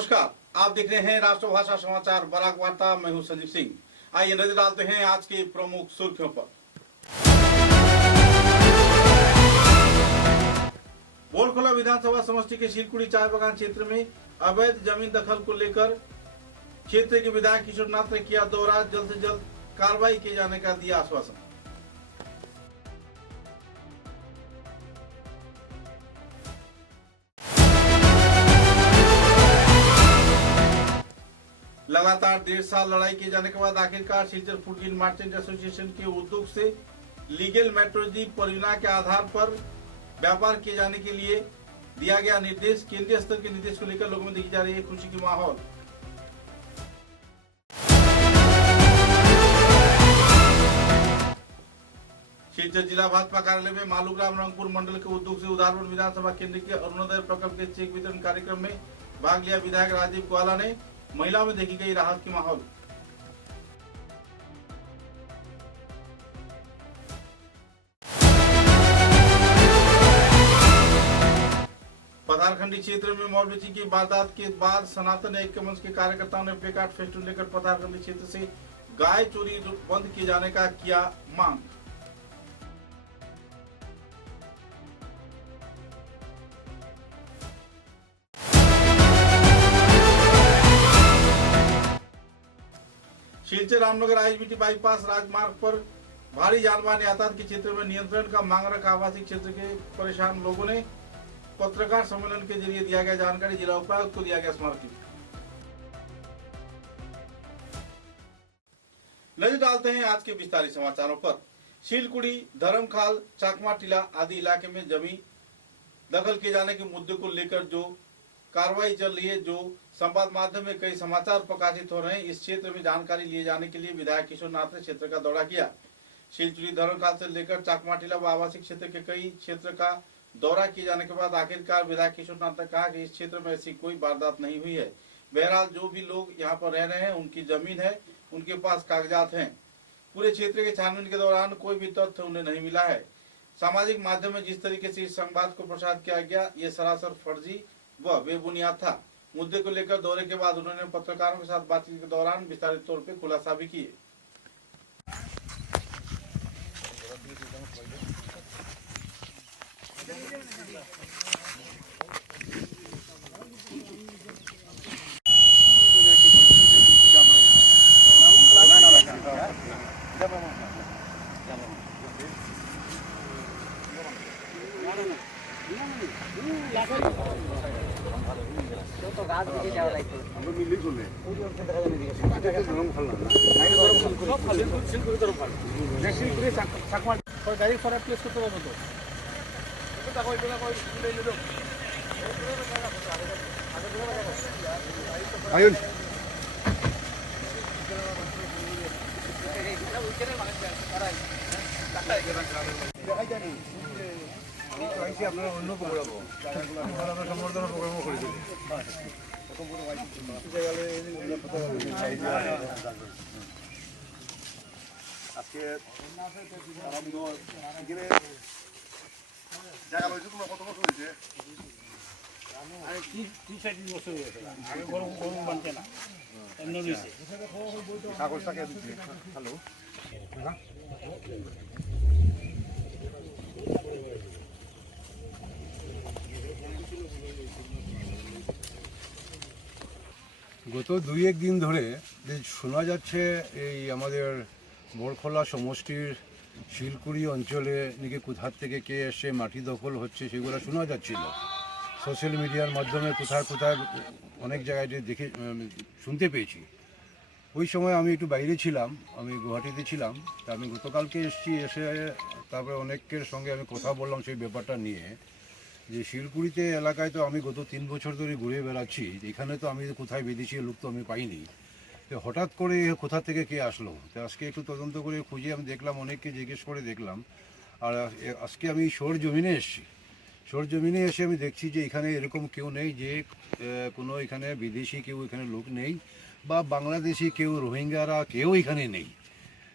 नमस्कार, आप देख रहे हैं राष्ट्रभाषा समाचार बराक वार्ता। मैं हूं संजीव सिंह। आइए नजर डालते हैं आज की प्रमुख सुर्खियों पर। बोलखोला विधानसभा समष्टि के शिलकुड़ी चाय बागान क्षेत्र में अवैध जमीन दखल को लेकर क्षेत्र के विधायक किशोर नाथ ने किया दौरा। जल्द से जल्द कार्रवाई किए जाने का दिया आश्वासन। लगातार 1.5 साल लड़ाई किए जाने के बाद आखिरकार सिलचर फूड मिल मर्चेंट एसोसिएशन के उद्योग से लीगल मेट्रोलॉजी परियोजना के आधार पर व्यापार किए जाने के लिए दिया गया निर्देश। केंद्रीय स्तर के निर्देश को लेकर लोगों में देखी जा रही है खुशी की माहौल। सिलचर जिला भाजपा कार्यालय में मालूग्राम रंगपुर मंडल के उद्योग से उदारपुर विधानसभा केंद्र के अरुणोदय प्रकल्प के चेक वितरण कार्यक्रम में भाग लिया विधायक राजीव ग्वाला ने। महिलाओं में देखी गई राहत की माहौल। पतारखंडी क्षेत्र में मौलवी की वारदात के बाद सनातन ऐक्य मंच के कार्यकर्ताओं ने प्लेकार्ड फेस्टिवल लेकर पतारखंडी क्षेत्र से गाय चोरी बंद किए जाने का किया मांग। सिलचर रामनगर आईबीटी बाईपास राजमार्ग पर भारी जानमाल यातायात के क्षेत्र में नियंत्रण का मांग रखा। आवासीय क्षेत्र के परेशान लोगों ने पत्रकार सम्मेलन के जरिए दिया गया जानकारी। जिला उपायुक्त को दिया गया स्मारक। नजर डालते हैं आज के विस्तारित समाचारों पर। शिलकुड़ी, धर्मखाल, चाकमा टीला आदि इलाके में जमीन दखल किए जाने के मुद्दे को लेकर जो कार्रवाई चल रही है, जो संवाद माध्यम में कई समाचार प्रकाशित हो रहे हैं, इस क्षेत्र में जानकारी लिए जाने के लिए विधायक किशोर नाथ ने क्षेत्र का दौरा किया। शिलचुरी, धर्मखाल से लेकर चाकमाटीला व आवासीय क्षेत्र के कई क्षेत्र का दौरा किए जाने के बाद आखिरकार विधायक किशोर नाथ ने कहा कि इस क्षेत्र में ऐसी कोई वारदात नहीं हुई है। बहरहाल जो भी लोग यहाँ पर रह रहे हैं उनकी जमीन है, उनके पास कागजात हैं। पूरे क्षेत्र के छानबीन के दौरान कोई भी तथ्य उन्हें नहीं मिला है। सामाजिक माध्यम में जिस तरीके से इस संवाद को प्रसारित किया गया, ये सरासर फर्जी व बेबुनियाद था। मुद्दे को लेकर दौरे के बाद उन्होंने पत्रकारों के साथ बातचीत के दौरान विस्तारित तौर पर खुलासा भी किए। गाड़ी खराब प्लेस करते पाরবো তো আয়ুন আপনারা অন্য প্রোগ্রামও সম্বর্ধনা প্রোগ্রামও করে দিন। আজকে জায়গা রয়েছে তোমার কত বছর হয়েছে? বছর হয়েছে। আগে গরম গরম বানছে না, এমনি রয়েছে কাগজটাকে হ্যালো গত 2-1 দিন ধরে যে শোনা যাচ্ছে এই আমাদের বোরখোলা সমষ্টির শিলকুড়ি অঞ্চলে নাকি কোথার থেকে কে এসে মাটি দখল হচ্ছে সেগুলো শোনা যাচ্ছিল। সোশ্যাল মিডিয়ার মাধ্যমে কোথায় কোথায় অনেক জায়গায় যে দেখে শুনতে পেয়েছি। ওই সময় আমি একটু বাইরে ছিলাম, আমি গুয়াহাটিতে ছিলাম। তা আমি গতকালকে এসেছি, এসে তারপরে অনেকের সঙ্গে আমি কথা বললাম সেই ব্যাপারটা নিয়ে, যে শিলকুড়িতে এলাকায় তো আমি গত 3 বছর ধরে ঘুরে বেড়াচ্ছি। এখানে তো আমি কোথায় বিদেশি লোক তো আমি পাইনি। তো হঠাৎ করে কোথা থেকে কে আসলো, তো আজকে একটু তদন্ত করে খুঁজে আমি দেখলাম, অনেককে জিজ্ঞেস করে দেখলাম। আর আজকে আমি সরজমিনে এসেছি। সরজমিনে এসে আমি দেখছি যে এখানে এরকম কেউ নেই, যে কোনো এখানে বিদেশি কেউ এখানে লোক নেই, বা বাংলাদেশি কেউ, রোহিঙ্গারা কেউ এখানে নেই।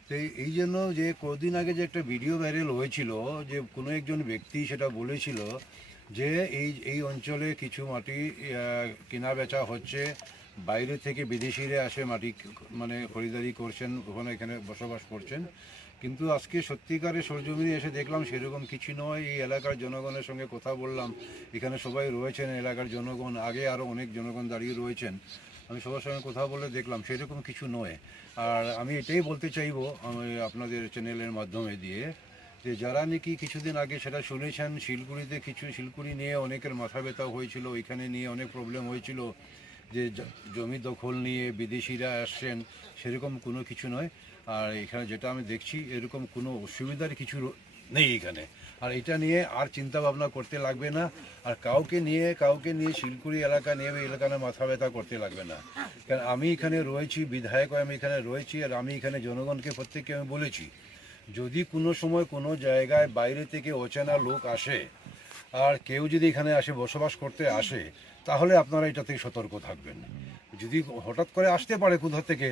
তো এই জন্য যে কদিন আগে যে একটা ভিডিও ভাইরাল হয়েছিল, যে কোনো একজন ব্যক্তি সেটা বলেছিল যে এই অঞ্চলে কিছু মাটি কেনা বেচা হচ্ছে, বাইরে থেকে বিদেশিরা আসে মাটি মানে খরিদারি করছেন, ওখানে এখানে বসবাস করছেন। কিন্তু আজকে সত্যিকারের সরজমিনে এসে দেখলাম সেরকম কিছু নয়। এই এলাকার জনগণের সঙ্গে কথা বললাম, এখানে সবাই রয়েছেন এলাকার জনগণ, আগে আরও অনেক জনগণ দাঁড়িয়ে রয়েছেন, আমি সবার সঙ্গে কথা বলে দেখলাম সেরকম কিছু নয়। আর আমি এটাই বলতে চাইবো আমি আপনাদের চ্যানেলের মাধ্যমে দিয়ে, যে যারা নাকি কিছুদিন আগে সেটা শুনেছেন শিলকুড়িতে শিলকুড়ি নিয়ে অনেকের মাথা ব্যথা হয়েছিল, ওইখানে নিয়ে অনেক প্রবলেম হয়েছিল, যে জমি দখল নিয়ে বিদেশিরা আসছেন, সেরকম কোনো কিছু নয়। আর এখানে যেটা আমি দেখছি এরকম কোনো অসুবিধার কিছু নেই এখানে। আর এটা নিয়ে আর চিন্তা ভাবনা করতে লাগবে না, আর কাউকে নিয়ে শিলকুড়ি এলাকা নিয়ে এই এলাকায় মাথা ব্যথা করতে লাগবে না। কারণ আমি এখানে রয়েছি, বিধায়ক আমি এখানে রয়েছি, আর আমি এখানে জনগণকে প্রত্যেককে আমি বলেছি, যদি কোনো সময় কোনো জায়গায় বাইরে থেকে অচেনা লোক আসে আর কেউ যদি এখানে আসে বসবাস করতে আসে, তাহলে আপনারা এটা থেকে সতর্ক থাকবেন। যদি হঠাৎ করে আসতে পারে কোথা থেকে,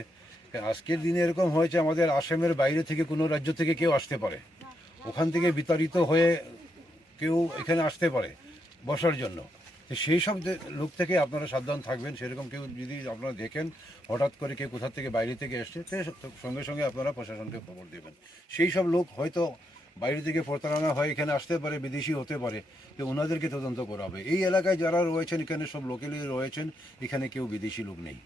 আজকের দিনে এরকম হয়েছে আমাদের আসামের বাইরে থেকে কোনো রাজ্য থেকে কেউ আসতে পারে, ওখান থেকে বিতাড়িত হয়ে কেউ এখানে আসতে পারে বসার জন্য। তো সেই সব লোক থেকে আপনারা সাবধান থাকবেন। সেরকম কেউ যদি আপনারা দেখেন হঠাৎ করে কেউ কোথা থেকে বাইরে থেকে এসছে, সঙ্গে সঙ্গে আপনারা প্রশাসনকে খবর দেবেন। সেই সব লোক হয়তো বাইরে থেকে প্রতারণা হয় এখানে আসতে পারে, বিদেশি হতে পারে, তো ওনাদেরকে তদন্ত করা হবে। এই এলাকায় যারা রয়েছেন এখানে সব লোকালি রয়েছেন, এখানে কেউ বিদেশি লোক নেই।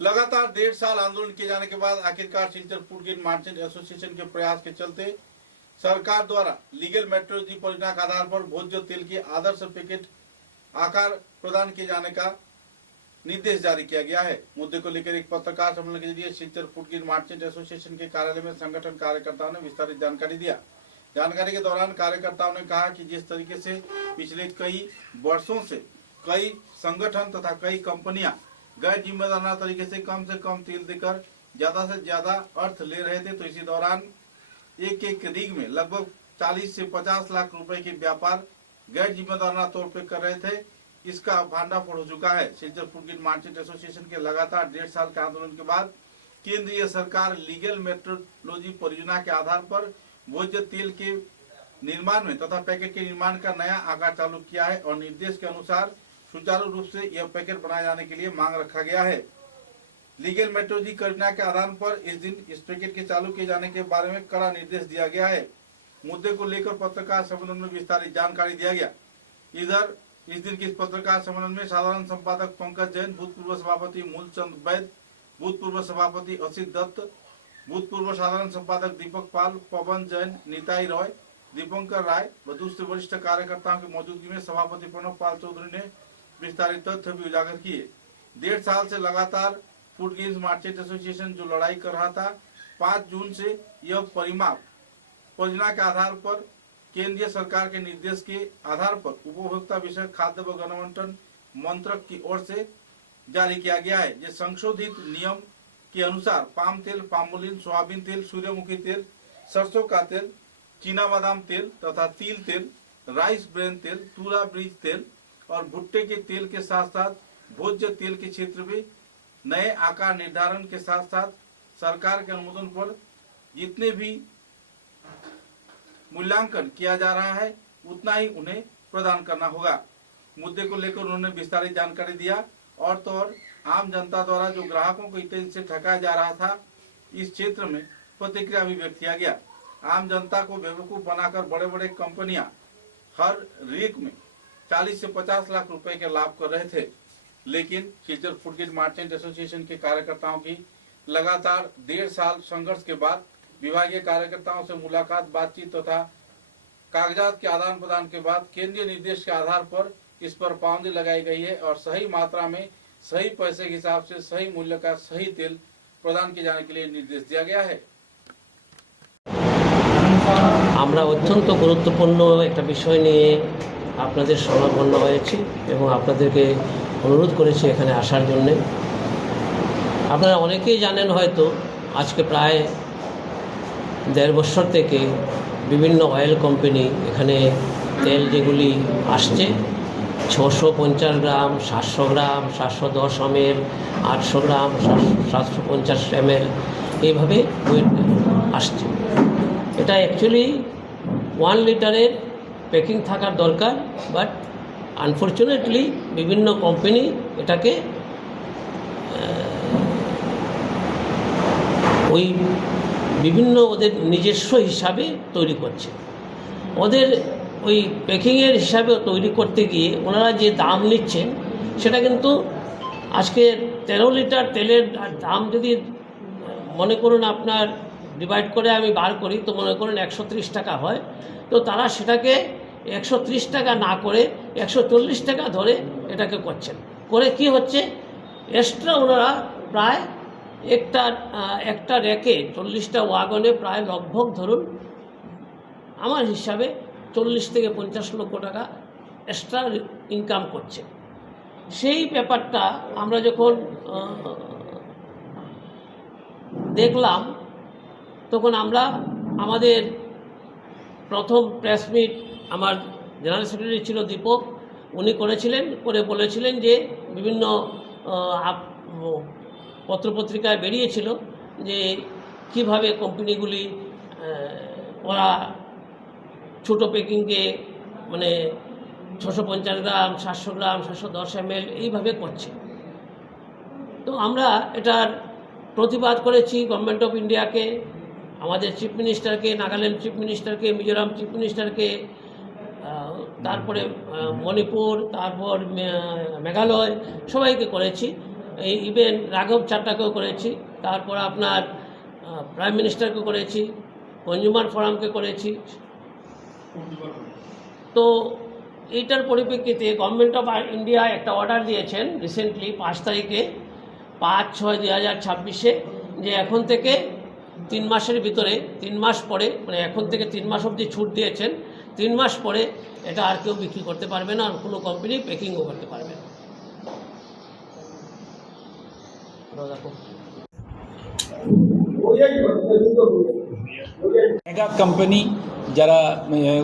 लगातार 1.5 साल आंदोलन किए जाने के बाद आखिरकार Silchar food grain merchant association के प्रयास के चलते सरकार द्वारा लीगल मेट्रोलॉजी परियोजना के आधार पर भोज्य तेल के आदर्श पैकेट आकार प्रदान किए जाने का निर्देश जारी किया गया है। मुद्दे को लेकर एक पत्रकार सम्मेलन के जरिए Silchar food grain merchant association के कार्यालय में संगठन कार्यकर्ताओं ने विस्तारित जानकारी दिया। जानकारी के दौरान कार्यकर्ताओं ने कहा कि जिस तरीके से पिछले कई वर्षों से कई संगठन तथा कई कंपनियां गैर जिम्मेदाराना तरीके से कम तेल देकर ज्यादा से ज्यादा अर्थ ले रहे थे, तो इसी दौरान एक रिग में लगभग 40 से 50 लाख रुपए के व्यापार गैर जिम्मेदाराना तौर पे कर रहे थे। इसका भांडाफोड़ हो चुका है। Silchar food grain merchant association के लगातार 1.5 साल के आंदोलन के बाद केंद्रीय सरकार लीगल मेट्रोलॉजी परियोजना के आधार पर भोज्य तेल के निर्माण में तथा पैकेट के निर्माण का नया आकार चालू किया है और निर्देश के अनुसार सुचारू रूप से यह पैकेट बनाए जाने के लिए मांग रखा गया है। लीगल मेट्रोलॉजी परियोजना के आधार पर इस दिन इस पैकेट के चालू किए जाने के बारे में कड़ा निर्देश दिया गया है। मुद्दे को लेकर पत्रकार सम्मेलन में विस्तारित जानकारी दिया गया। इधर इस दिन के पत्रकार सम्मेलन में साधारण संपादक पंकज जैन, भूतपूर्व सभापति मूलचंद वैद्य, भूतपूर्व सभापति असित दत्त, भूतपूर्व साधारण संपादक दीपक पाल, पवन जैन, निताई रॉय, दीपंकर राय व दूसरे वरिष्ठ कार्यकर्ताओं की मौजूदगी में सभापति प्रणव पाल चौधरी ने विस्तारित तथ्य भी उजागर किए। 1.5 साल से लगातार फूड ग्रेन मर्चेंट एसोसिएशन जो लड़ाई कर रहा था, 5 जून से यह परिमाप परियोजना के आधार पर केंद्रीय सरकार के निर्देश के आधार पर उपभोक्ता विषय खाद्य व गणवंटन मंत्रक की ओर से जारी किया गया है। ये संशोधित नियम के अनुसार पाम तेल, पामोलिन, सोयाबीन तेल, सूर्यमुखी तेल, सरसों का तेल, चीना बादाम तेल तथा तिल तेल, राइस ब्रेन तेल, तुरा बीज तेल और भुट्टे के तेल के साथ साथ भोज्य तेल के क्षेत्र में नए आकार निर्धारण के साथ साथ सरकार के अनुमोदन पर जितने भी मूल्यांकन किया जा रहा है उतना ही उन्हें प्रदान करना होगा। मुद्दे को लेकर उन्होंने विस्तारित जानकारी दिया। और तो और आम जनता द्वारा जो ग्राहकों को इतने से ठगाया जा रहा था, इस क्षेत्र में प्रतिक्रिया भी व्यक्त किया गया। आम जनता को बेवकूफ बनाकर बड़े बड़े कंपनियां हर रीक में 40 से 50 लाख रुपए के लाभ कर रहे थे। लेकिन Silchar food grain merchant association के कार्यकर्ताओं की लगातार 1.5 साल संघर्ष के बाद विभागीय कार्यकर्ताओं से मुलाकात, बातचीत तथा कागजात के आदान प्रदान के बाद केंद्रीय निर्देश के आधार पर इस पर पाबंदी लगाई गई है और सही मात्रा में सही पैसे के हिसाब से सही मूल्य का सही तेल प्रदान किए जाने के लिए निर्देश दिया गया है। আমরা অত্যন্ত গুরুত্বপূর্ণ একটা বিষয় নিয়ে আপনাদের শরণাপন্ন হয়েছি এবং আপনাদেরকে অনুরোধ করেছি এখানে আসার জন্যে। আপনারা অনেকেই জানেন হয়তো আজকে প্রায় 1.5 বছর থেকে বিভিন্ন অয়েল কোম্পানি এখানে তেল যেগুলি আসছে 650 গ্রাম, 700 গ্রাম, 710 ml, 800 গ্রাম, 750 ml এইভাবে ওয়েট আসছে। এটা অ্যাকচুয়ালি 1 লিটারের প্যাকিং থাকার দরকার, বাট আনফর্চুনেটলি বিভিন্ন কোম্পানি এটাকে ওই বিভিন্ন ওদের নিজস্ব হিসাবে তৈরি করছে। ওদের ওই প্যাকিংয়ের হিসাবে তৈরি করতে গিয়ে ওনারা যে দাম নিচ্ছেন সেটা কিন্তু আজকে 13 লিটার তেলের দাম যদি মনে করুন আপনার ডিভাইড করে আমি বার করি তো মনে করুন 130 টাকা হয়, তো তারা সেটাকে 130 টাকা না করে 140 টাকা ধরে এটাকে করছেন। করে কি হচ্ছে, এক্সট্রা ওনারা প্রায় একটা র্যাকে 40টা ওয়াগনে প্রায় লগভগ ধরুন আমার হিসাবে 40 থেকে 50 লক্ষ টাকা এক্সট্রা ইনকাম করছে। সেই ব্যাপারটা আমরা যখন দেখলাম তখন আমরা আমাদের প্রথম প্রেস মিট আমার জেনারেল সেক্রেটারি ছিল দীপক, উনি করেছিলেন, করে বলেছিলেন যে বিভিন্ন পত্রপত্রিকায় বেরিয়েছিল যে কিভাবে কোম্পানিগুলি ওরা ছোটো প্যাকিংকে মানে 650 গ্রাম, 700 গ্রাম, 710 ml এইভাবে করছে। তো আমরা এটার প্রতিবাদ করেছি গভর্নমেন্ট অফ ইন্ডিয়াকে, আমাদের চিফ মিনিস্টারকে, নাগাল্যান্ড চিফ মিনিস্টারকে, মিজোরাম চিফ মিনিস্টারকে, তারপরে মণিপুর, তারপর মেঘালয়, সবাইকে করেছি। এই ইভেন রাঘব চাড্ডাকেও করেছি, তারপর আপনার প্রাইম মিনিস্টারকে করেছি, কনজিউমার ফোরামকে করেছি। তো এইটার পরিপ্রেক্ষিতে গভর্নমেন্ট অফ ইন্ডিয়া একটা অর্ডার দিয়েছেন রিসেন্টলি 5 তারিখে 5/6/2026 যে এখন থেকে 3 মাসের ভিতরে 3 মাস পরে, মানে এখন থেকে 3 মাস অবধি ছুট দিয়েছেন, 3 মাস পরে এটা আর কেউ বিক্রি করতে পারবে না, আর কোনো কোম্পানি প্যাকিংও করতে পারবে না। মেগা কোম্পানি যারা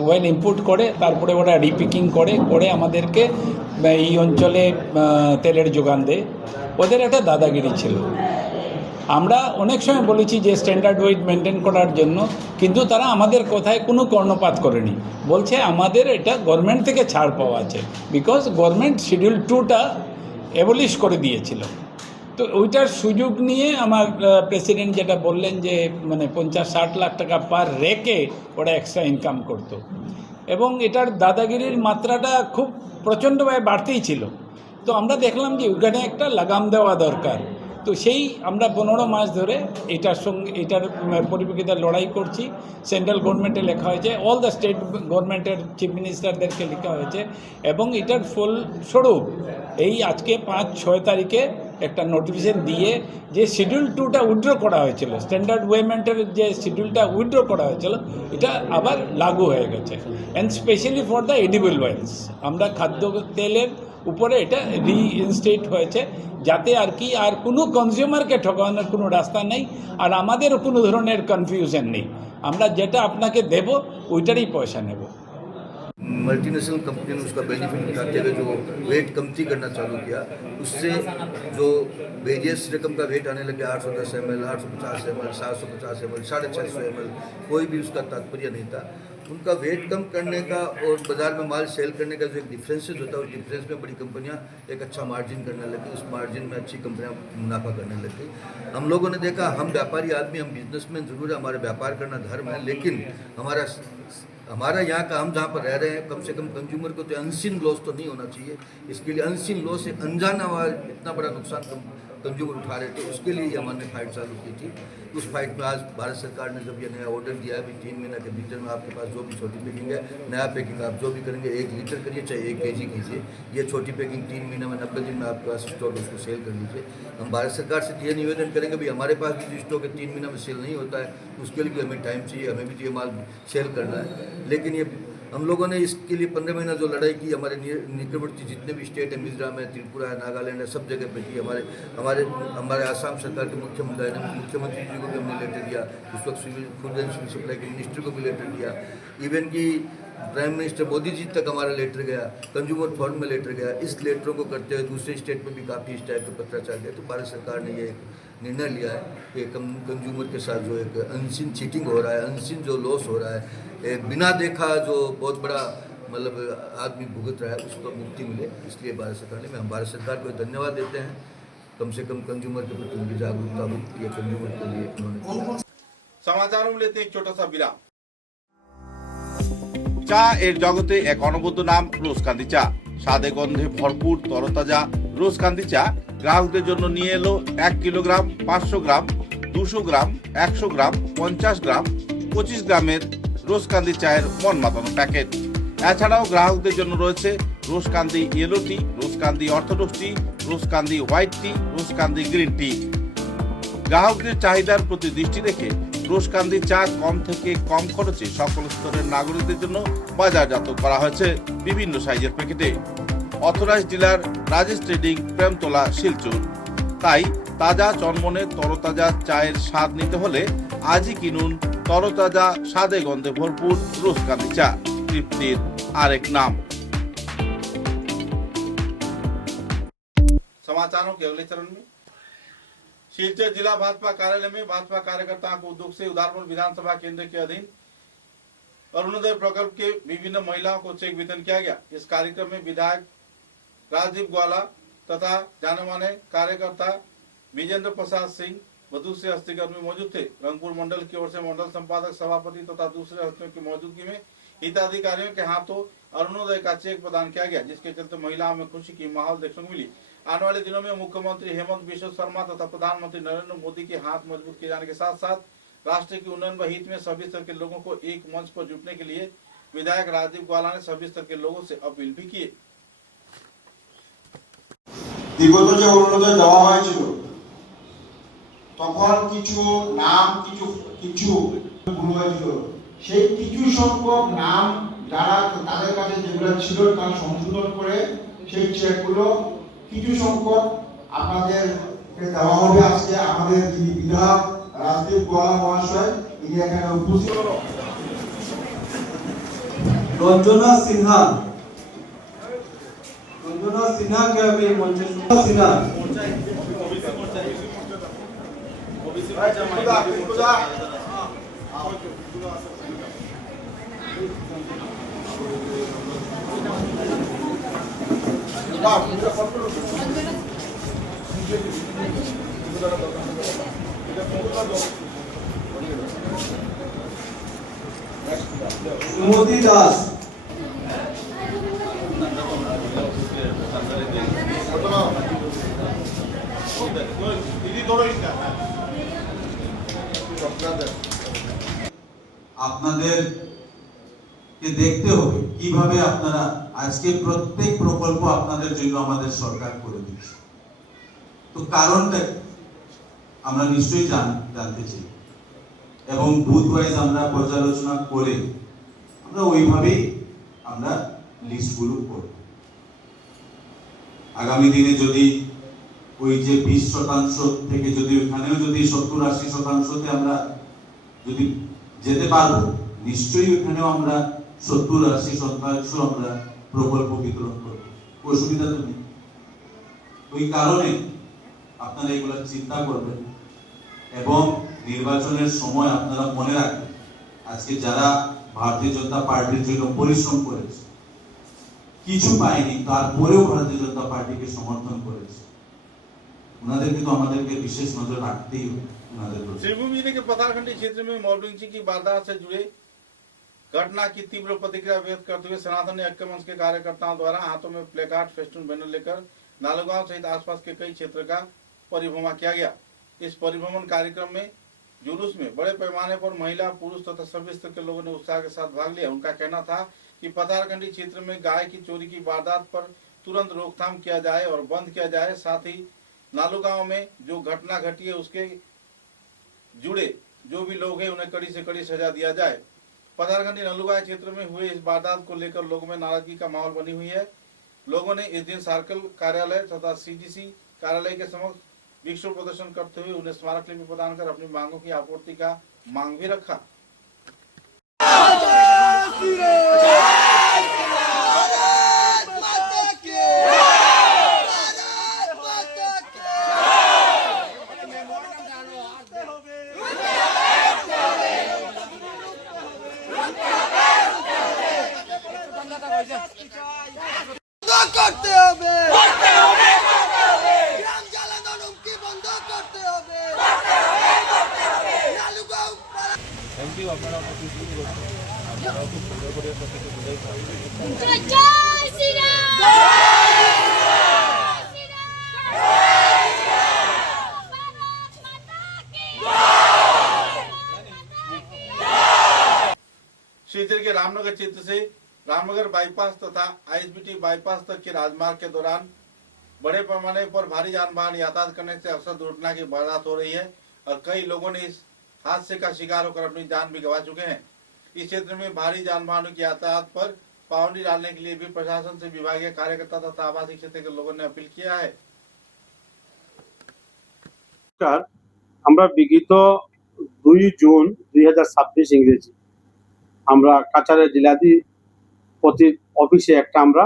ওয়েল ইম্পোর্ট করে তারপরে ওরা রিপিকিং করে আমাদেরকে এই অঞ্চলে তেলের যোগান দেয়, ওদের একটা দাদাগিরি ছিল। আমরা অনেক সময় বলেছি যে স্ট্যান্ডার্ড ওয়েট মেনটেন করার জন্য, কিন্তু তারা আমাদের কথায় কোনো কর্ণপাত করেনি। বলছে আমাদের এটা গভর্নমেন্ট থেকে ছাড় পাওয়া আছে, বিকজ গভর্নমেন্ট শিডিউল 2টা অ্যাবলিশ করে দিয়েছিল। তো ওইটার সুযোগ নিয়ে আমার প্রেসিডেন্ট যেটা বললেন যে মানে 50-60 লাখ টাকা পার রেকে ওরা এক্সট্রা ইনকাম করতো, এবং এটার দাদাগিরির মাত্রাটা খুব প্রচণ্ডভাবে বাড়তেই ছিল। তো আমরা দেখলাম যে ওখানে একটা লাগাম দেওয়া দরকার। তো সেই আমরা 15 মাস ধরে এটার পরিপ্রেক্ষিতে লড়াই করছি। সেন্ট্রাল গভর্নমেন্টে লেখা হয়েছে, অল দ্য স্টেট গভর্নমেন্টের চিফ মিনিস্টারদেরকে লেখা হয়েছে, এবং এটার ফলস্বরূপ এই আজকে 5-6 তারিখে একটা নোটিফিকেশন দিয়ে যে শিডিউল 2টা উইথড্র করা হয়েছিল, স্ট্যান্ডার্ড ওয়েমেন্টের যে শিডিউলটা উইথড্র করা হয়েছিল, এটা আবার লাগু হয়ে গেছে। And specially for the edible oils আমরা খাদ্য তেলের উপরে এটা রিইনস্টেট হয়েছে, যাতে আর কি আর কোনো কনজিউমারকে ঠকানোর কোনো রাস্তা নেই, আর আমাদেরও কোনো ধরনের কনফিউশন নেই। আমরা যেটা আপনাকে দেব ওইটারই পয়সা নেব। मल्टीनेशनल कंपनी ने उसका बेनिफिट उठाते हुए जो वेट कमती करना चालू किया, उससे जो वेरियस रकम का वेट आने लगे 810 ml, 850 ml, 750 ml, 650 ml, कोई भी उसका तात्पर्य नहीं था। उनका वेट कम करने का और बाज़ार में माल सेल करने का जो एक डिफरेंसेस होता है, उस डिफरेंस में बड़ी कंपनियां एक अच्छा मार्जिन करने लगी, उस मार्जिन में अच्छी कंपनियां मुनाफा करने लगी। हम लोगों ने देखा, हम व्यापारी आदमी, हम बिजनेसमैन ज़रूर है, हमारा व्यापार करना धर्म है, लेकिन हमारा यहाँ का हम जहाँ पर रह रहे हैं, कम से कम कंज्यूमर को तो अनसीन लॉस तो नहीं होना चाहिए। इसके लिए अनसीन लॉस से अनजाना हुआ इतना बड़ा नुकसान कंज्यूमर उठा रहे थे, उसके लिए ये हमने फाइट चालू की थी। उस फाइट में आज भारत सरकार ने जब ये नया ऑर्डर दिया है, 3 महीने के भीतर में आपके पास जो भी छोटी पैकिंग है, नया पैकिंग आप जो भी करेंगे 1 लीटर करिए चाहे 1 kg कीजिए, ये छोटी पैकिंग 3 महीने में 90 दिन में आपके पास स्टॉक उसको सेल कर लीजिए। हम भारत सरकार से ये निवेदन करेंगे, भाई हमारे पास भी जो स्टॉक है 3 महीने में सेल नहीं होता है, उसके लिए भी हमें टाइम चाहिए, हमें भी तो ये माल सेल करना है। लेकिन ये हम लोगों ने इसके लिए 15 महीना जो लड़ाई की, हमारे निकटवर्ती जितने भी स्टेट है, मिजोरम है, त्रिपुरा है, नागालैंड है, सब जगह पे की। हमारे आसाम सरकार के मुख्यमंत्री जी को भी हमने लेटर दिया, उस वक्त फूड एंड सिविल सप्लाई के मिनिस्टर को भी लेटर दिया, इवन कि प्राइम मिनिस्टर मोदी जी तक हमारा लेटर गया, कंज्यूमर फोरम में लेटर गया। इस लेटरों को करते हुए दूसरे स्टेट में भी काफ़ी इस टाइप के पत्राचार गए। तो भारत सरकार ने ये निर्णय लिया है कि कंज्यूमर के साथ जो एक अनसीन चीटिंग हो रहा है, अनसीन जो लॉस हो रहा है, एक बिना देखा जो बहुत बड़ा मतलब आदमी भुगत रहा है, उसको मुक्ति मिले, इसलिए भारत सरकार ने हम भारत सरकार को धन्यवाद देते हैं। कम से कम कंज्यूमर के प्रति उनकी जागरूकता हुई, ये कंज्यूमर के लिए उन्होंने। समाचारों में लेते हैं एक छोटा सा विराम। চা এর জগতে এক অনবদ্য নাম রোজকান্দি চা। স্বাদে গন্ধে ভরপুর তরতাজা রোজকান্দি চা গ্রাহকদের জন্য নিয়ে এলো 1 কিলোগ্রাম, 500 গ্রাম, 200 গ্রাম, 100 গ্রাম, 50 গ্রাম, 25 গ্রামের রোজকান্দি চায়ের মন মাতানো প্যাকেট। এছাড়াও গ্রাহকদের জন্য রয়েছে রোজকান্দি ইয়েলো টি, রোজকান্দি অর্থোডক্স টি, রোজকান্দি হোয়াইট টি, রোজকান্দি গ্রিন টি। গ্রাহকদের চাহিদার প্রতি দৃষ্টি রেখে রোজকান্দি চা কম থেকে কম খরচে সকল স্তরের নাগরিকদের জন্য বাজারজাত করা হয়েছে বিভিন্ন সাইজের প্যাকেটে। Authorised dealer Rajesh trading, Premtala, Silchar. তাই তাজা চনমনে তরতাজা চায়ের স্বাদ নিতে হলে আজই কিনুন তরতাজা স্বাদে গন্ধে ভরপুর রোজকান্দি চা, তৃপ্তির আরেক नाम। समाचारों के अगले चरण में शिलचर जिला भाजपा कार्यालय में भाजपा कार्यकर्ताओं को उद्योग से उदारपुर विधानसभा केंद्र के अधीन अरुणोदय प्रकल्प के विभिन्न महिलाओं को चेक वितरण किया गया। इस कार्यक्रम में विधायक राजदीप ग्वाला तथा जाने माने कार्यकर्ता विजेंद्र प्रसाद सिंह बधु से हस्तीकर्मी मौजूद थे। रंगपुर मंडल की ओर से मंडल संपादक, सभापति तथा दूसरे हस्तियों की मौजूदगी में हिताधिकारियों के हाथों अरुणोदय का चेक प्रदान किया गया, जिसके चलते महिलाओं में खुशी की माहौल देखने को मिली। आने वाले दिनों में मुख्यमंत्री हेमंत बिश्व शर्मा तथा प्रधानमंत्री नरेंद्र मोदी के हाथ मजबूत किए जाने के साथ साथ राष्ट्र के उन्नयन व हित में सभी स्तर के लोगों को एक मंच पर जुटने के लिए विधायक राजदीप ग्वाला ने सभी स्तर के लोगों से अपील भी की। বিগত যে অরুণোদয় দেওয়া হয়েছিল তখন কিছু নাম কিছু ভুল হয়েছিল, সেই কিছু সংখ্যক নাম যারা তাদের কাছে যেগুলো ছিল তার সংশোধন করে সেই চেকগুলো কিছু সংখ্যক আপনাদেরকে দেওয়া হবে। আজকে আমাদের যিনি বিধায়ক রাজদীপ গোয়ালা মহাশয় ইনি এখানে উপস্থিত। রঞ্জনা সিনহাকে আমি মঞ্চে সিনহা সুমতি দাস, আপনাদেরকে দেখতে হবে কিভাবে আপনারা আজকে প্রত্যেক প্রকল্প আপনাদের জন্য আমাদের সরকার করে দিচ্ছে। তো কারণটা আমরা নিশ্চয়ই জানতে চাই এবং বুথ ওয়াইজ আমরা পর্যালোচনা করে আমরা ওইভাবেই আমরা লিস্টগুলো করব। আগামী দিনে যদি ওই যে 20% থেকে যদি ওখানেও যদি 70-80%তে আমরা যদি যেতে পারবো, নিশ্চয়ই ওখানেও আমরা 70-80% আমরা প্রকল্প বিতরণ করবো, অসুবিধা তো নেই। ওই কারণে আপনারা এগুলো চিন্তা করবেন এবং নির্বাচনের সময় আপনারা মনে রাখবেন আজকে যারা ভারতীয় জনতা পার্টির জন্য পরিশ্রম করেছে, কিছু পায়নি, তারপরেও ভারতীয় জনতা পার্টিকে সমর্থন করেছে, उन्हें तो हमारे विशेष नजर रखते ही श्रीभूम जिले के पथारखंडी क्षेत्र में मॉर्निंग की वारदात से जुड़े घटना की तीव्र प्रतिक्रिया व्यक्त करते हुए सनातन ऐक्य मंच के कार्यकर्ताओं द्वारा हाथों में प्लेकार्ड, फेस्टून, बैनर लेकर नालूगांव सहित आसपास के कई क्षेत्र का परिभ्रमण किया गया। इस परिभ्रमण कार्यक्रम में जुलूस में बड़े पैमाने पर महिला, पुरुष तथा सभी स्तर के लोगों ने उत्साह के साथ भाग लिया। उनका कहना था कि पथारखंडी क्षेत्र में गाय की चोरी की वारदात पर तुरंत रोकथाम किया जाए और बंद किया जाए। साथ ही नालूगांव में जो घटना घटी है उसके जुड़े जो भी लोग हैं उन्हें कड़ी से कड़ी सजा दिया जाए। पथारखंडी नालूगांव क्षेत्र में हुए इस वारदात को लेकर लोगों में नाराजगी का माहौल बनी हुई है। लोगों ने इस दिन सर्कल कार्यालय तथा सीडीसी कार्यालय के समक्ष विक्षोभ प्रदर्शन करते हुए उन्हें स्मारक लिपि प्रदान कर अपनी मांगों की आपूर्ति का मांग भी रखा। করতে হবে গ্রাম জ্বালানোর হুমকি বন্ধ করতে হবে জয় শ্রীরাম श्रीनगर के रामनगर क्षेत्र से रामनगर बाईपास तथा आईएसबीटी बाईपास तक के राजमार्ग के दौरान बड़े पैमाने पर भारी जान वाहन यातायात करने से अक्सर दुर्घटना की वारदात हो रही है और कई लोगों ने इस हादसे का शिकार होकर अपनी जान भी गंवा चुके हैं। इस क्षेत्र में भारी जान वाहनों की यातायात पर पाबंदी डालने के लिए भी प्रशासन से विभागीय कार्यकर्ता तथा आवासीय क्षेत्र के लोगों ने अपील किया है। আমরা বিগত 2 জুন 2026 ইংরেজি আমরা কাছাড়ের জেলাধিপতি অফিসে একটা আমরা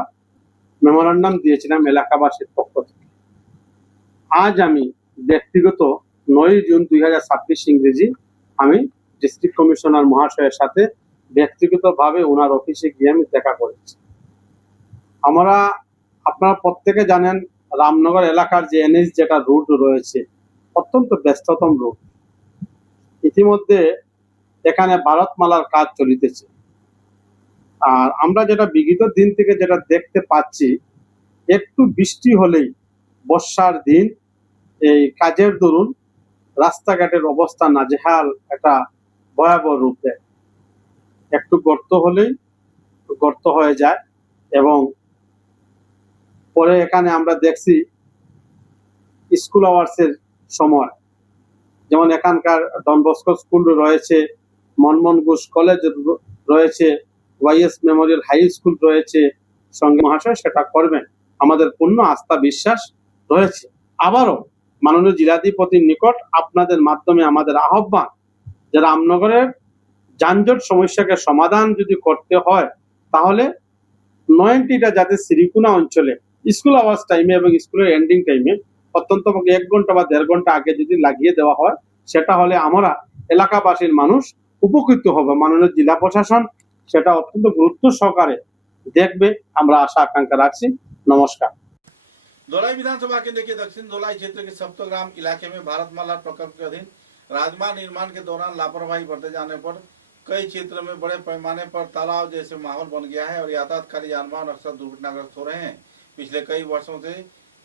মেমোরান্ডাম দিয়েছিলাম এলাকাবাসীর পক্ষ থেকে। আজ আমি ব্যক্তিগত 9 জুন 2026 ইংরেজি আমি ডিস্ট্রিক্ট কমিশনার মহাশয়ের সাথে ব্যক্তিগতভাবে ওনার অফিসে গিয়ে আমি দেখা করেছি। আপনারা প্রত্যেকে জানেন রামনগর এলাকার যে এনএইচ যেটা রুট রয়েছে অত্যন্ত ব্যস্ততম রুট। ইতিমধ্যে এখানে ভারতমালার কাজ চলিতেছে আর আমরা যেটা বিগত দিন থেকে যেটা দেখতে পাচ্ছি একটু বৃষ্টি হলেই বর্ষার দিন এই কাজের দরুন রাস্তাঘাটের অবস্থা নাজেহাল একটা ভয়াবহ রূপ দেয়। একটু গর্ত হলেই গর্ত হয়ে যায় এবং পরে এখানে আমরা দেখছি স্কুল আওয়ার্সের সময় যেমন এখানকার ডন বস্কো স্কুল রয়েছে, মনমোহন ঘোষ কলেজ রয়েছে, ওয়াইএস মেমোরিয়াল হাই স্কুল রয়েছে, সঙ্গে মহাশয় সেটা করবেন আমাদের পূর্ণ আস্থা বিশ্বাস রয়েছে। আবারও মাননীয় জেলাধিপতির নিকট আপনাদের মাধ্যমে আমাদের আহ্বান যে রামনগরের যানজট সমস্যাকে সমাধান যদি করতে হয় তাহলে 90টা যাতে শ্রীকুনা অঞ্চলে স্কুল আওয়ার্স টাইমে এবং স্কুলের এন্ডিং টাইমে অত্যন্ত 1 ঘন্টা বা 1.5 ঘন্টা আগে যদি লাগিয়ে দেওয়া হয় সেটা হলে আমরা এলাকাবাসীর মানুষ উপকৃত হবে। মাননীয় জেলা প্রশাসন সেটা অত্যন্ত গুরুত্ব সহকারে দেখবে আমরা আশা আকাंक्षा রাখছি। নমস্কার। धोलाई विधानसभा केंद्र के दक्षिण धोलाई क्षेत्र के सप्तग्राम इलाके में भारतमाला प्रकल्प के अधीन राजमार्ग निर्माण के दौरान लापरवाही बरते जाने पर कई क्षेत्र में बड़े पैमाने पर तालाब जैसे माहौल बन गया है और यातायातकारी यान वाहन अक्सर दुर्घटनाग्रस्त हो रहे हैं। पिछले कई वर्षों से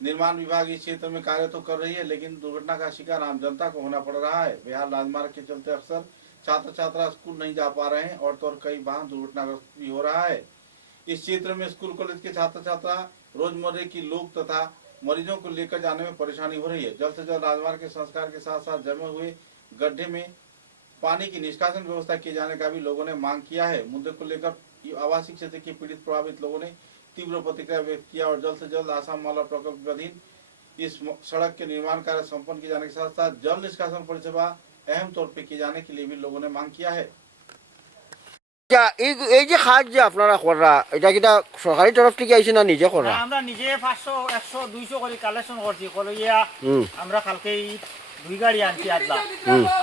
निर्माण विभाग इस क्षेत्र में कार्य तो कर रही है लेकिन दुर्घटना का शिकार आम जनता को होना पड़ रहा है। बिहार राजमार्ग के चलते अक्सर छात्र छात्रा स्कूल नहीं जा पा रहे हैं और तो कई वाहन दुर्घटनाग्रस्त भी हो रहा है। इस क्षेत्र में स्कूल कॉलेज के छात्र छात्रा रोजमर्रे की लोग तथा मरीजों को लेकर जाने में परेशानी हो रही है। जल्द से जल्द राजमार्ग के संस्कार के साथ साथ जमे हुए गड्ढे में पानी की निष्कासन व्यवस्था किए जाने का भी लोगों ने मांग किया है। मुद्दे को लेकर आवासीय क्षेत्र के पीड़ित प्रभावित लोगों ने तीव्र प्रतिक्रिया व्यक्त किया और जल्द से जल्द आसाम माला प्रकल्प के अधीन इस सड़क के निर्माण कार्य संपन्न किए जाने के साथ साथ जल निष्कासन परिसेवा अहम तौर पर किए जाने के लिए भी लोगों ने मांग किया है। এই যে কাজ যে আপনারা করা এটা কিটা সরকারি তরফ থেকে আইছে না নিজে করা? আমরা নিজে 500 100 200 করে কালেকশন করছি করিয়া আমরা কালকে 2 গাড়ি আনছি আদলা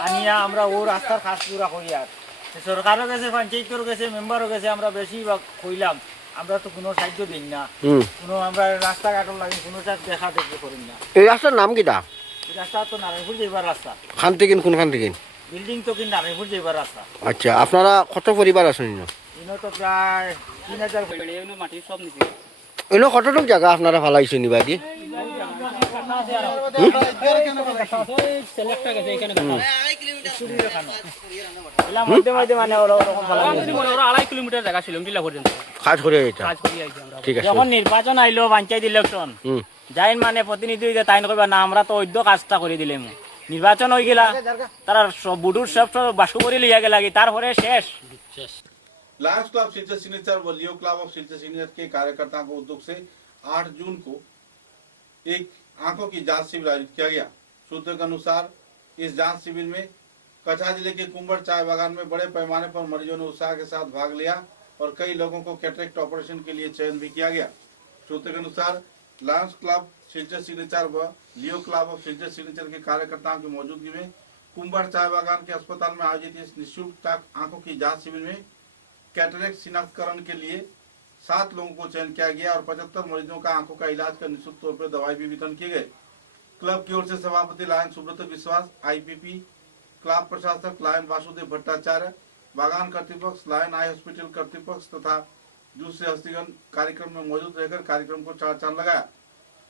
আনিয়া আমরা ও রাস্তার কাজ পুরা করিয়া সরকারও গেছে পঞ্চায়েতের গেছে মেম্বারও গেছে আমরা বেশিরভাগ কইলাম আমরা তো কোনো সাহায্য দিই না কোনো আমরা রাস্তাঘাটও লাগি কোনো চাষ দেখা দেখতে করি না। এই রাস্তার নাম কিটা? এই রাস্তা তো নারায়ণপুর যাইবার রাস্তা। খান থেকে কোনখান থেকে? বিল্ডিং তো কিন্তু নারায়ণপুর যাইবার রাস্তা। আচ্ছা আপনারা কত পরিবার আছেন? ইনো তো প্রায় 3000 মাটি সব নিছি। ইনো কতটুক জায়গা আপনারা ফালাইছেন নিবাদি? যখন নির্বাচন আইলো পঞ্চায়েত ইলেকশন যাই মানে প্রতিনিধি তাই কইবা না আমরা তো অদ্য কাজটা করে দিলাম निर्वाचन हो गया तारा बुडुर सब बासु করে লিয়া গেল তারপরে শেষ। लायंस क्लब शिलचर सिग्नेचर व लियो क्लब ऑफ शिलचर सिग्नेचर के कार्यकर्ताओं को उद्योग से 8 जून को एक आंखों की जांच शिविर आयोजित किया गया। सूत्रों के अनुसार इस जांच शिविर में कछा जिले के कुंबर चाय बागान में बड़े पैमाने पर मरीजों ने उत्साह के साथ भाग लिया और कई लोगों को कैटरेक्ट ऑपरेशन के लिए चयन भी किया गया। सूत्रों के अनुसार लायंस क्लब शिलचर सिग्नेचर व लियो क्लब ऑफ शिलचर सिग्नेचर के कार्यकर्ताओं की मौजूदगी में कुंबर चाय बागान के अस्पताल में आयोजित इस निःशुल्क आंखों की जांच शिविर में कैटरेक्ट शिनाख्तकरण के लिए 7 लोगों को चयन किया गया और 75 मरीजों का आंखों का इलाज कर निःशुल्क तौर पर दवाई भी वितरण किए गए। क्लब की ओर से सभापति लायन सुब्रत विश्वास, आईपीपी क्लब प्रशासक लायन वासुदेव भट्टाचार्य, बागान कर्तृपक्ष, लायन आई हॉस्पिटल कर्तृपक्ष तथा दूसरे हस्तीगण कार्यक्रम में मौजूद रहकर कार्यक्रम को चार चांद लगाया।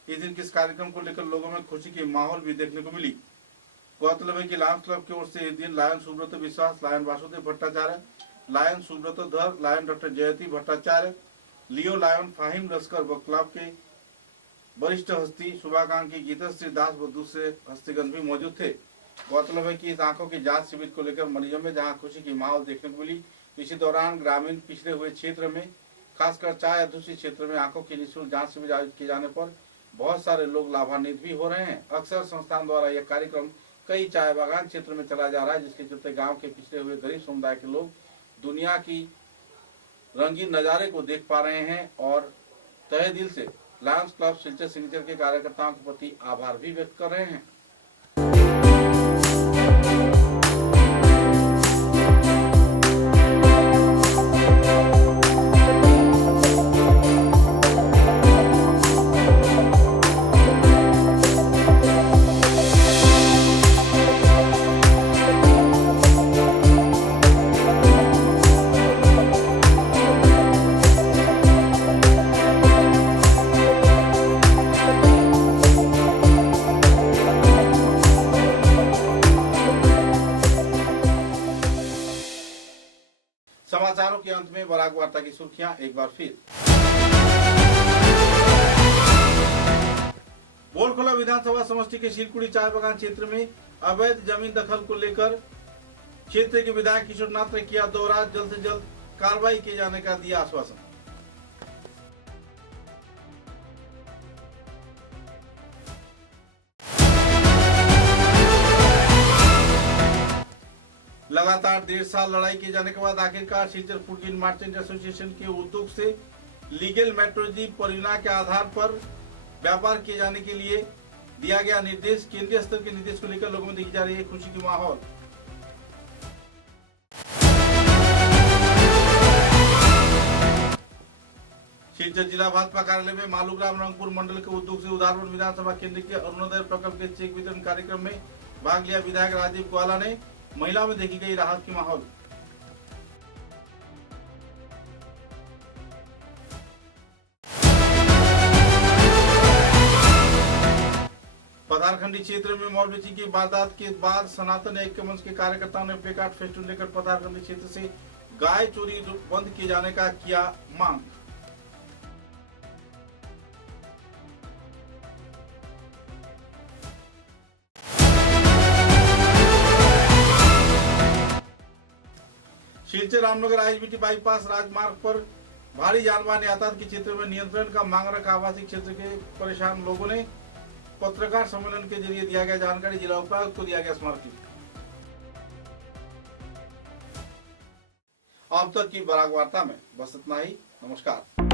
इस दिन किस कार्यक्रम को लेकर लोगों में खुशी की माहौल भी देखने को मिली। गौरतलब है कि लायंस क्लब की ओर से इस दिन लायन सुब्रत विश्वास, लायन वासुदेव भट्टाचार्य, लायन सुब्रत धर, लायन डॉक्टर जयती भट्टाचार्य, लियो लायन फाहिम लश्कर व क्लब के वरिष्ठ हस्ती शुभाकांक्षी गीताश्री दास व दूसरे हस्तीगण भी मौजूद थे। गौरतलब है कि इस आंखों की जांच शिविर को लेकर मरीजों में जहां खुशी की माहौल देखने को मिली, इसी दौरान ग्रामीण पिछड़े हुए क्षेत्र में खासकर चाय अधूसी क्षेत्र में आंखों की निःशुल्क जांच शिविर आयोजित किए जाने पर बहुत सारे लोग लाभान्वित भी हो रहे हैं। अक्सर संस्थान द्वारा यह कार्यक्रम कई चाय बागान क्षेत्र में चला जा रहा है, जिसके चलते गाँव के पिछड़े हुए गरीब समुदाय के लोग दुनिया की रंगीन नज़ारे को देख पा रहे हैं और तहे दिल से लायंस क्लब सिलचर सिग्नेचर के कार्यकर्ताओं के प्रति आभार भी व्यक्त कर रहे हैं। समाचारों के अंत में बराक वार्ता की सुर्खियां एक बार फिर। बोरखोला विधानसभा समष्टि के शिलकुड़ी चाय बागान क्षेत्र में अवैध जमीन दखल को लेकर क्षेत्र के विधायक किशोर नाथ ने किया दौरा, जल्द से जल्द कार्रवाई किए जाने का दिया आश्वासन। लगातार 1.5 साल लड़ाई किए जाने के बाद आखिरकार Silchar food and merchant association के उद्योग से लीगल मेट्रोलॉजी परियोजना के आधार पर व्यापार किए जाने के लिए दिया गया निर्देश। केंद्रीय स्तर के निर्देश को लेकर लोगों में देखी जा रही है खुशी की माहौल। सिलचर जिला भाजपा कार्यालय में मालूग्राम रंगपुर मंडल के उद्योग से उदारपुर विधानसभा केंद्र के अरुणोदय प्रकल्प के चेक वितरण कार्यक्रम में भाग लिया विधायक राजीव ग्वाला ने। महिलाओं में देखी गई राहत की माहौल। पतारखंडी क्षेत्र में मौलवी की वारदात के बाद सनातन ऐक्य मंच के कार्यकर्ताओं ने प्लेकार्ड फेस्टून लेकर पतारखंडी क्षेत्र से गाय चोरी बंद किए जाने का किया मांग। सिलचर रामनगर आईएसबीटी बाईपास राजमार्ग पर भारी जानमाल यातायात के क्षेत्र में नियंत्रण का मांग रखा। आवासीय क्षेत्र के परेशान लोगों ने पत्रकार सम्मेलन के जरिए दिया गया जानकारी, जिला उपायुक्त को दिया गया स्मारकी। अब तक की बराक वार्ता में बस इतना ही। नमस्कार।